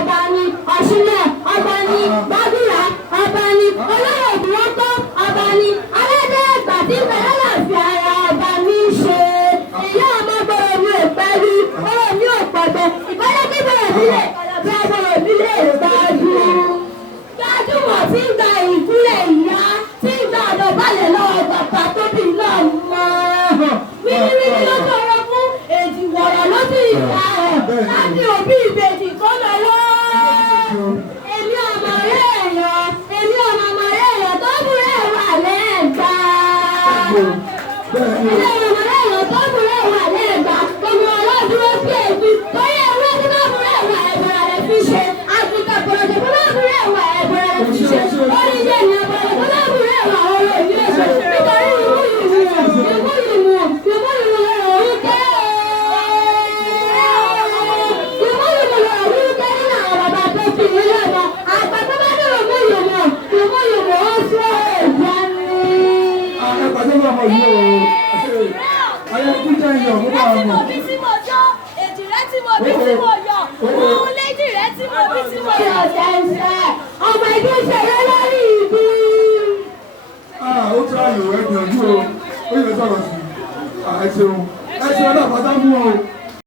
ọba ni ọ̀ṣunlẹ̀ ọba ni gbàdúrà ọba ni olóyè ìdúrótó ọba ni alẹ́dẹ́ ẹ̀gbà tí bẹ̀rẹ̀ láti ara ọba ní í ṣe ìyá ọmọ gbọ́dọ̀ mi ò pẹ́lú ọ̀rọ̀ mi ò pọ̀gbẹ́ ìbálẹ̀ bíbẹ̀rẹ̀ sílẹ̀ ọ̀lọ́bẹ̀ ọgbọ̀rọ̀ mi lè gbajúmọ̀ tí ń gba ìkúlẹ̀ ìyá tí ń gba àdọ̀bálẹ̀ lọ́wọ́ bàbá tó bí lọ́mọ wíníwíní ló tọrọ fún èdè wọ̀rọ̀ lójú ìyá ẹ̀ láti òbí ìbejì kọ́ lọ́wọ́ èmi ọmọ rẹ̀ èèyàn èmi ọmọ rẹ̀ èèyàn tó búrẹ́ wà lẹ́ẹ̀gbá èmi ọmọ rẹ̀ èèyàn tó búrẹ́ wà lẹ́ẹ̀gbá ọmọ ọlọ́dúró sí èmi tó yẹ ewé tí tó búrẹ́ wà ẹ̀bùrà rẹ̀ fi ṣe àgùntàn pọ̀lọ̀dẹ̀ tó bá búrẹ́ wà ẹ̀bùrà rẹ̀ fi ṣe oríṣi ènìyàn pọ̀lọ̀dẹ̀ tó bá búrẹ́ wà ọ̀rọ̀ ìlú èso nítorí ìmú òun kẹ́ ọmọ ẹgbẹ́ ìṣẹ̀lẹ̀ lórí ibi. Ó tún àyò ẹgbẹ̀rún o, ó yẹ sọ̀rọ̀ sí ẹ ṣeun náà pátá mú ọ.